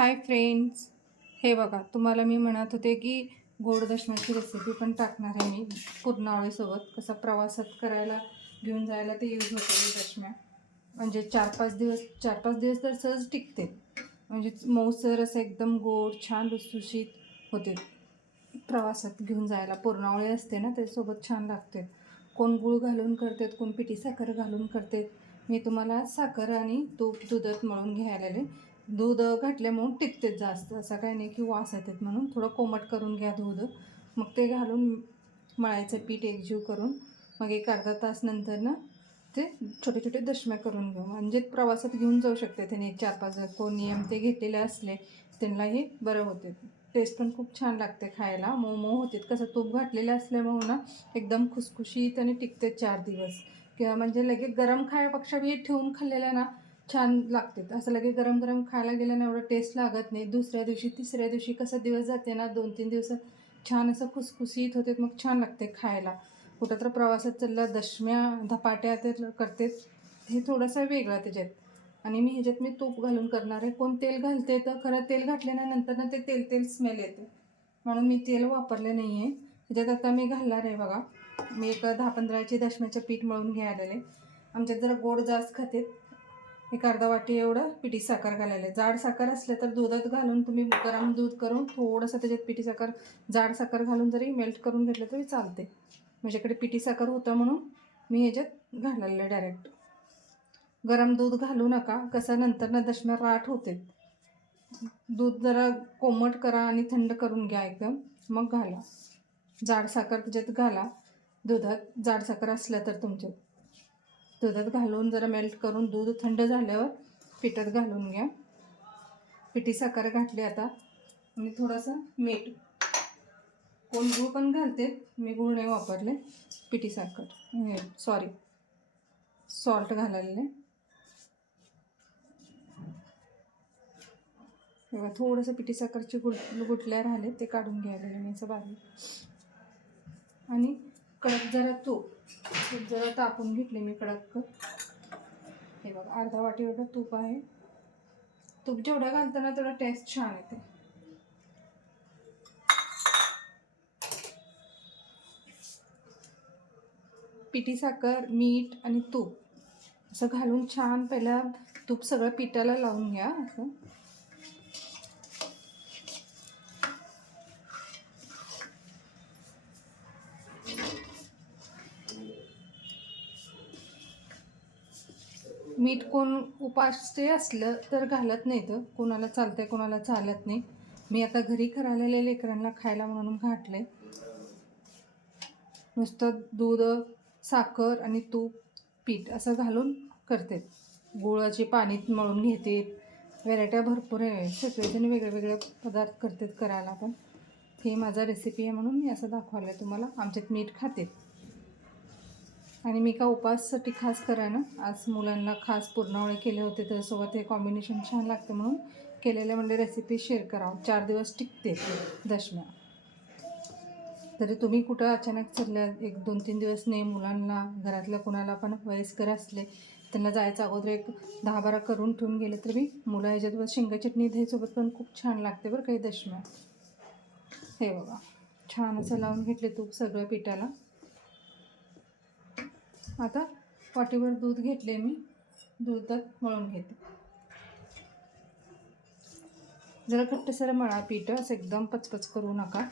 Hi friends, हे बघा तुम्हाला मी म्हणत होते की गोड दशम्याची रेसिपी पण टाकणार आहे मी पुरणावळीसोबत. कसं प्रवासात करायला घेऊन जायला ते यूज होते ही दशम्या. म्हणजे 4-5 दिवस तर सहज टिकते. म्हणजे मऊसर असं एकदम गोड छान लुसलुशीत होते. प्रवासात घेऊन जायला पुरणावळी असते ना त्याच्यासोबत छान लागते. कोण गूळ घालून करतात, कोण पिठी साखर घालून करतात. मी तुम्हाला साखर आणि तूप दुधात मळून घ्यायला दूध घातल्यामुळं टिकते जास्त. असं काही नाही की वास येतात म्हणून. थोडं कोमट करून घ्या दूध, मग ते घालून मळायचं पीठ एकजीव करून. मग एक अर्धा तास नंतर ना ते छोटे छोटे दशम्या करून घेऊ. म्हणजे प्रवासात घेऊन जाऊ शकते त्याने 4-5 कोण नियम ते घेतलेले असले त्यांना हे बरं होते. टेस्ट पण खूप छान लागते खायला, मऊ मऊ होते. कसं तूप घातलेलं असल्यामुळं ना एकदम खुसखुशीत आणि टिकते 4 दिवस. किंवा म्हणजे लगेच गरम खाण्यापेक्षा मी ठेवून खाल्लेलं ना छान लागते. असं लगेच गरम गरम खायला गेलं ना एवढं टेस्ट लागत नाही. दुसऱ्या दिवशी तिसऱ्या दिवशी कसं दिवस जाते ना 2-3 दिवसात छान असं खुसखुशीत होते, मग छान लागते खायला. कुठं तर प्रवासात चाललं दशम्या धपाट्या ते करते, हे थोडंसं वेगळं त्याच्यात. आणि मी ह्याच्यात तूप घालून करणार आहे. कोण तेल घालते तर खरं तेल घातल्यानंतर ना ते तेल तेल स्मेल येते, म्हणून मी तेल वापरले नाही आहे. ह्याच्यात आता मी घालणार आहे बघा. मी एक 10-15ची दशम्याचं पीठ मळून घ्यायला आहे. आमच्यात जरा गोड जास्त खाते. एक अर्धा वाटी एवढं पिठी साखर घालायला आहे. जाड साखर असलं तर दुधात घालून तुम्ही गरम दूध करून थोडंसं त्याच्यात पिठी साखर जाड साखर घालून जरी मेल्ट करून घेतलं तरी चालते. माझ्याकडे पिठी साखर होतं म्हणून मी ह्याच्यात घालायला डायरेक्ट. गरम दूध घालू नका, कसं नंतर ना दशम्या राठ होते. दूध जरा कोमट करा आणि थंड करून घ्या एकदम, मग घाला. जाड साखर त्याच्यात घाला दुधात, जाड साखर असल्या तर तुमच्यात. दुधात घालून जरा मेल्ट करून दूध थंड झाल्यावर पिठात घालून घ्या. पिठी साखर घातली आता आणि थोडंसं मीठ. कोण गूळ पण घालते, मी गूळ नाही वापरले. पिठी साखर सॉरी सॉल्ट घालायला. तेव्हा थोडंसं पिठी साखरचे गुटल्या राहिले ते काढून घ्यायला मी असं बारीक. आणि कडक जरा तूप जरा तापून घेतले मी कडक. हे बघा अर्धा वाटी एवढं तूप आहे. तूप जेवढं घालताना तेवढा टेस्ट छान येते. पिठी साखर, मीठ आणि तूप असं घालून छान पहिला तूप सगळं पिठाला लावून घ्या. असं मीठ कोण उपाशी असलं तर घालत नाही, तर कोणाला चालतंय कोणाला चालत नाही. मी आता घरी करायला लेकरांना खायला म्हणून घातले. नुसतं दूध, साखर आणि तूप, पीठ असं घालून करते. गुळाची पाणीत मळून घेते. व्हेरायट्या भरपूर आहे, सगळेजण वेगळे वेगळे पदार्थ करतात करायला. पण हे माझा रेसिपी आहे म्हणून मी असं दाखवलं आहे तुम्हाला. आमच्यात मीठ खाते. आणि मी का उपवाससाठी खास करा ना, आज मुलांना खास पुरणावळे केले होते, त्याच्यासोबत हे कॉम्बिनेशन छान लागते म्हणून केलेले म्हणजे रेसिपी शेअर करावं. 4 दिवस टिकते दशम्या. तरी तुम्ही कुठं अचानक चालल्या 1-2-3 दिवस नाही, मुलांना घरातल्या कोणाला पण वयस्कर असले त्यांना जायचं अगोदर एक 10-12 करून ठेवून गेले तर मी मुलं ह्याच्यात शेंगा चटणी दहीसोबत पण खूप छान लागते बरं काही दशम्या. हे बघा छान असं लावून घेतले तूप सगळं पिठाला. आता वाटीभर दूध घेतले मी, दुधात मळून घेते. जरा घट्टसर मळा पीठ, असं एकदम पचपच करू नका.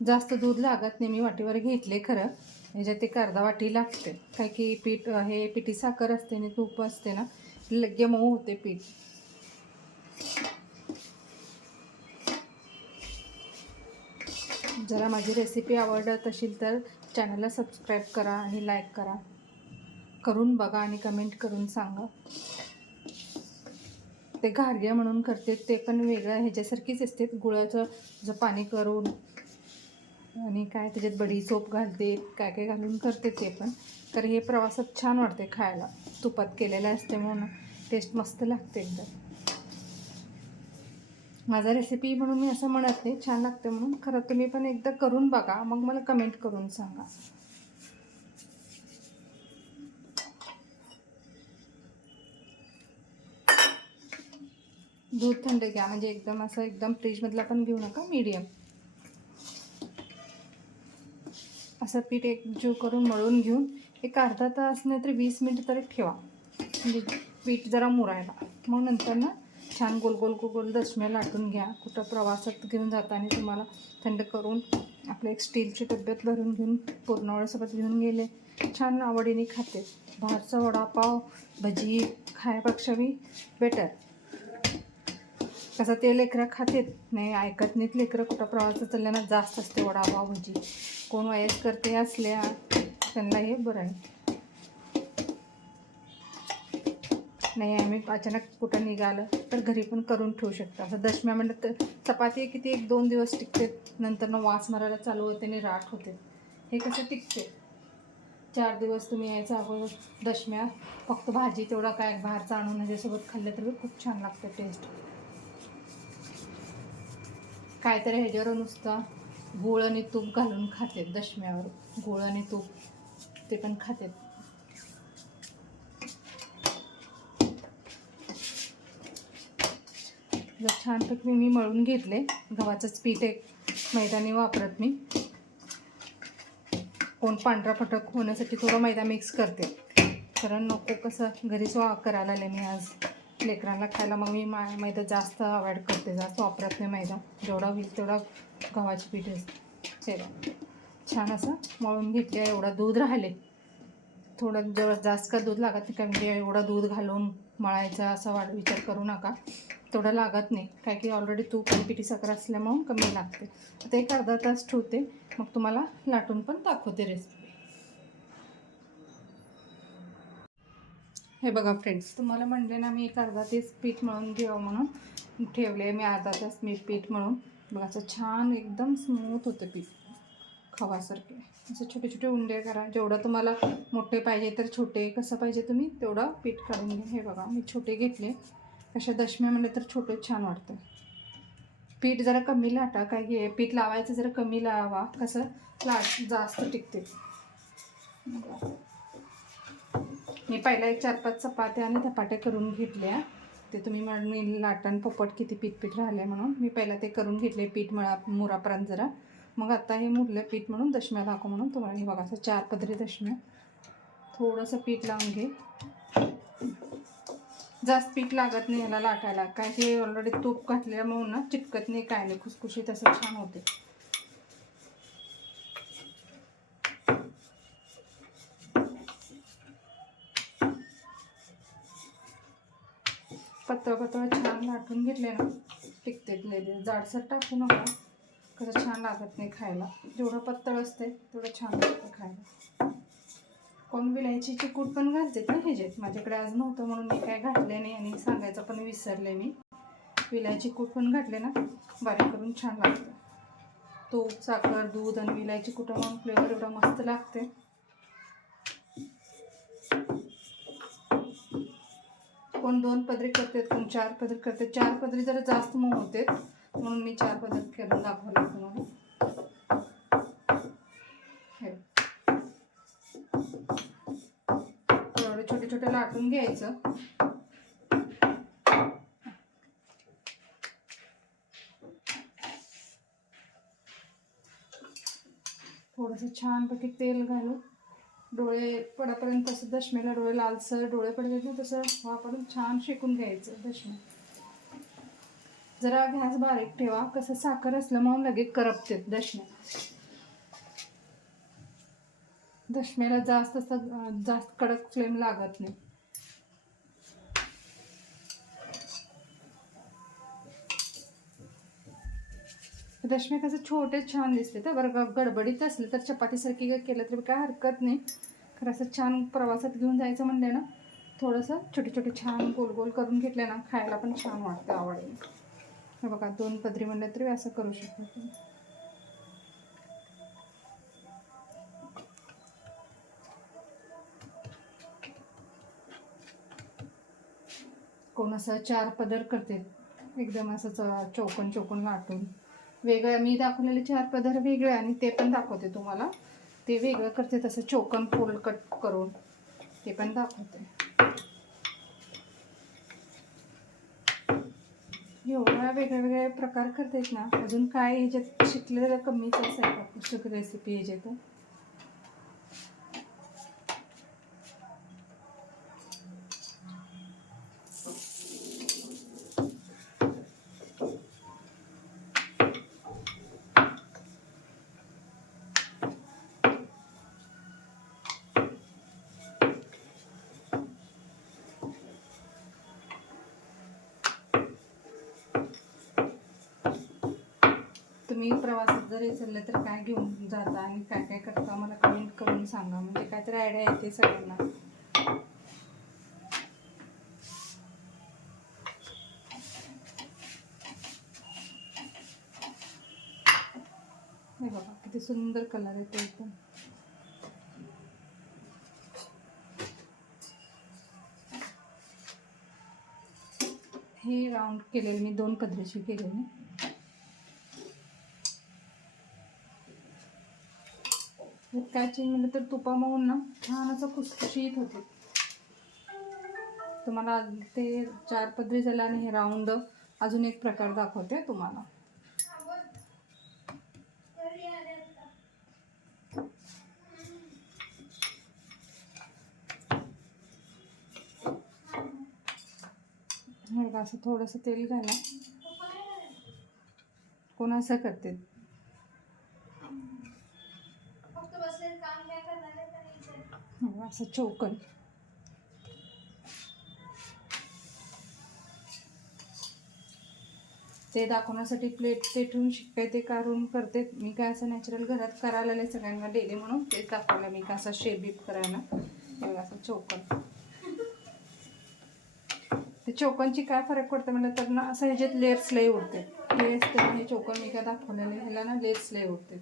जास्त दूध लागत नाही, मी वाटीवर घेतले खरं. ह्याच्यात एक अर्धा वाटी लागते, काय की पीठ हे पिठी साखर असते आणि तूप असते ना, लगे मऊ होते पीठ. जरा माझी रेसिपी आवडत असेल तर चॅनलला सबस्क्राईब करा आणि लाईक करा. करून बघा आणि कमेंट करून सांगा. ते घारग्या म्हणून करते ते पण वेगळं ह्याच्यासारखीच असते. गुळाचं जर पाणी करून आणि काय त्याच्यात बडीशोप घालते, काय काय घालून करते ते पण. तर हे प्रवासात छान वाटते खायला, तुपात केलेलं असते म्हणून टेस्ट मस्त लागते एकदम. माझा रेसिपी म्हणून मी असं म्हणत नाही, छान लागते म्हणून. खरं तुम्ही पण एकदा करून बघा, मग मला कमेंट करून सांगा. दूध थंड घ्या, म्हणजे एकदम असं एकदम फ्रीजमधला पण घेऊ नका, मीडियम असं पीठ एकजीव करून मळून घेऊन एक अर्धा तास नाही तर 20 मिनिट तरी ठेवा, म्हणजे पीठ जरा मुरायला. मग नंतर ना छान गोल गोल गोल दशम्या लाटून घ्या. कुठं प्रवासात घेऊन जाताना तुम्हाला थंड करून आपलं एक स्टीलची डब्यात भरून घेऊन पुरणावळ्यासोबत घेऊन गेले, छान आवडीने खाते. बाहेरचा वडापाव भजी खायपेक्षा बी बेटर. कसं ते लेकरं खातेत नाही, ऐकत नाहीत लेकरं. कुठं प्रवासात चालल्यानं जास्त असते वडापाव भजी. कोण वयस्कर ते असल्या त्यांना हे बरं आहे. नाही आम्ही अचानक कुठं निघालं तर घरी पण करून ठेवू शकता. असं दशम्या म्हणलं तर चपाती किती 1-2 दिवस टिकते, नंतर मग वास मारायला चालू होते आणि राठ होते. हे कसं टिकते 4 दिवस. तुम्ही यायचा अगोदर दशम्या फक्त भाजी तेवढा काय बाहेरचं आणून ह्याच्यासोबत खाल्लं तरी खूप छान लागतं टेस्ट. काहीतरी ह्याच्यावर नुसतं गूळ आणि तूप घालून खाते दशम्यावर. गूळ आणि तूप ते पण खाते. जर छानपैकी मी मळून घेतले. गव्हाचंच पीठ एक, मैदा नाही वापरत मी. कोण पांढरा फटक होण्यासाठी थोडं मैदा मिक्स करते, कारण नको कसं घरीच करायला आले मी आज लेकरांना खायला. मग मी मैदा जास्त अवॉइड करते, जास्त वापरत नाही मैदा. जेवढा होईल तेवढा गव्हाचे पीठ असते. छान असं मळून घेतले. एवढा दूध राहिले, थोडं जेव्हा जास्त का दूध लागत नाही का, म्हणजे एवढं दूध घालून मळायचं असा विचार करू नका. तेवढं लागत नाही, काय की ऑलरेडी तूप आणि पिठी साखर असल्यामुळं कमी लागते. आता एक अर्धा तास ठेवते, मग तुम्हाला लाटून पण दाखवते रेसिपी. हे बघा फ्रेंड्स, तुम्हाला म्हणले ना मी एक अर्धा तास पीठ मळून घ्यावं म्हणून ठेवले मी. अर्धा तास मी पीठ मळून बघा, असं छान एकदम स्मूथ होतं पीठ, खवासारखे. असं छोटे छोटे उंडे करा. जेवढं तुम्हाला मोठे पाहिजे तर छोटे, कसं पाहिजे तुम्ही तेवढं पीठ काढून घ्या. हे बघा मी छोटे घेतले. अशा दशम्या म्हणले तर छोटे छान वाटतं. पीठ जरा कमी लाटा, काय घे पीठ लावायचं जरा कमी लावा, कसं जास्त टिकते. मी पहिला एक 4-5 चपात्या आणि धपाट्या करून घेतल्या. ते तुम्ही म्हणून लाटण पोपट किती पीठ राहिले म्हणून मी पहिला ते करून घेतले, पीठ मुरापर्यंत जरा. मग आता हे मुरलं पीठ म्हणून दशम्या दाखव म्हणून तुम्हाला. हे बघा असं 4 पदरी दशम्या. थोडंसं पीठ लावून घे. जास्त पीठ लागत नाही याला लाटायला, काय की ऑलरेडी तूप घातल्यामुळे ना चिटकत नाही, काय नाही, खुसखुशीत असं छान होते. पातळ पातळ छान लाटून घेतले ना टिकते. जाडसर टाकू नका, कसं छान लागत नाही खायला. जेवढं पातळ असते तेवढं छान लागतं खायला. कोण विलायचीची कूट पण घालते ना ह्याच्यात. माझ्याकडे आज नव्हतं म्हणून मी काय घातले नाही आणि सांगायचं पण विसरले मी. विलायची कूट पण घातले ना बारीक करून छान लागतं. तूप साखर दूध आणि विलायची कुटामुळे फ्लेवर एवढा मस्त लागते. कोण 2 पदरी करते, कोण 4 पदरी करते. 4 पदरी जरा जास्त मऊ होते म्हणून मी 4 पदरी करून दाखवले तुम्हाला. थोडे छोटे छोटे लाटून घ्यायचं. थोडंसं छानपैकी तेल घालून डोळे पडापर्यंत, तसं दशम्याला डोळे लालसर डोळे पडले ना तसं वापरून छान शेकून घ्यायचं दशम्या. जरा गॅस बारीक ठेवा, कसं साखर असल्यामुळे लगेच करपते दशम्या. दशम्याला जास्त असं जास्त कडक फ्लेम लागत नाही. दशम्या कसं छोटे छान दिसते तर बरं. गडबडीत असले तर चपातीसारखी केलं तरी काय हरकत नाही. खरं असं छान प्रवासात घेऊन जायचं म्हणले ना, थोडंसं छोटे छोटे छान गोल गोल करून घेतले ना खायला पण छान वाटतं आवडीने. हे बघा 2 पदरी म्हणलं तरी असं करू शकता तुम्ही. कोण असं 4 पदर करते, एकदम असं चौकन चौकन लाटून. वेगळं मी दाखवलेले 4 पदर वेगळे आणि ते पण दाखवते तुम्हाला. ते वेगळं करते तसं चौकन फोल्ड कट करून ते पण दाखवते. एवढ्या वेगळे वेगळे प्रकार करतायत ना, अजून काय ह्याच्यात शिकलेलं कमीच आहे रेसिपी ह्याच्यात. तुम्ही प्रवासात जरी चालले तर काय घेऊन जाता आणि काय काय करता मला कमेंट करून सांगा, म्हणजे काहीतरी आयडिया येते सगळ्यांना. हे बघा किती सुंदर कलर येतो एकदम. हे राऊंड केलेले मी 2 पदरीची केलेली. काय चेंज म्हणलं तर तुपामधून ना छान असं खुसखुशीत होते. तुम्हाला ते 4 पदरी झाला आणि हे राऊंड अजून एक प्रकार दाखवते तुम्हाला. हे असं थोडंसं तेल घाला. कोण असं करते. असं चौकन ते दाखवण्यासाठी प्लेट ते ठेवून शिकाय ते काढून करते मी. काय असं नॅचरल घरात करायला आले सगळ्यांना डेली म्हणून तेच दाखवलं मी. कसं शेबीप करायला असं चौकन. ते चौकनची काय फरक पडतं म्हणलं तर ना असं ह्याच्यात लेअर्स लय उडते. हे असते हे चौकन मी काय दाखवलेलं ह्याला ना लेअर्स लय उडते.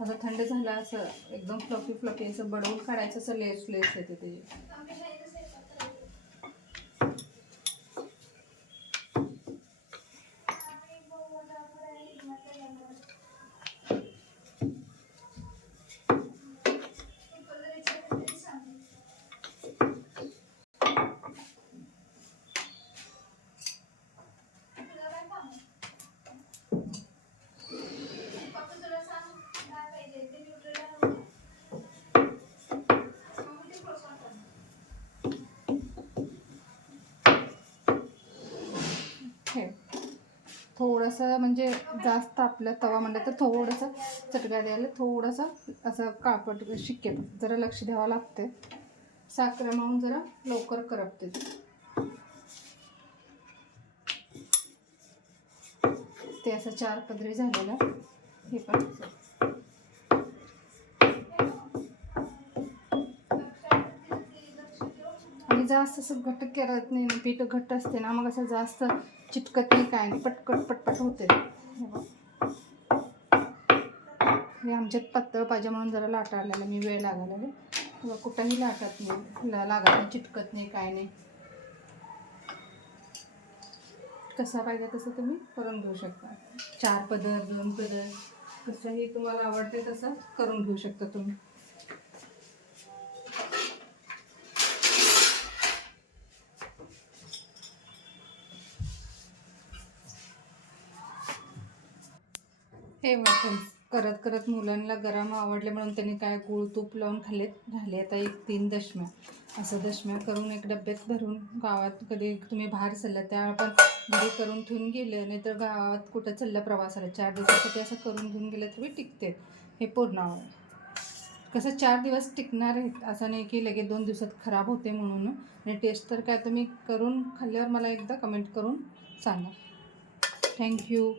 असं थंड झालं असं एकदम फ्लफी फ्लफी असं बडवून काढायचं असं लेस येते ते. थोडंसं म्हणजे जास्त आपलं तवा म्हणलं तर थोडंसं चटका द्यायला थोडंसं असं कापड शिक्के जरा लक्ष द्यावं लागते. साखर मावून जरा लवकर करपते. ते असं 4 पदरी झालेलं. हे पण आणि जास्त असं घट्ट करत नाही. पीठ घट्ट असते ना मग असं जास्त चिटकत नाही काय नाही. पटपट होते. हे आमच्यात पातळ पाहिजे म्हणून जरा लाटायला मी वेळ लागायला किंवा कुठंही लाटत नाही लागत नाही चिटकत नाही काय नाही. कसा पाहिजे तसं तुम्ही करून घेऊ शकता. 4 पदर 2 पदर कसंही तुम्हाला आवडते तसं करून घेऊ शकता तुम्ही. हे वाटण करत करत मुलांना गरम आवडले म्हणून त्यांनी काय गूळ तूप लावून झाले आता 1-3 दशम्या. असं दशम्या करून एक डब्यात भरून गावात कधी तुम्ही बाहेर चालला त्यावेळेला पण घरी करून ठेवून गेलं नाही तर गावात कुठं चाललं प्रवासाला 4 दिवसासाठी असं करून घेऊन गेलं तरी टिकते. हे पूर्ण कसं 4 दिवस टिकणार आहेत असं नाही की लगेच 2 दिवसात खराब होते म्हणून. आणि टेस्ट तर काय तुम्ही करून खाल्ल्यावर मला एकदा कमेंट करून सांगा. थँक्यू.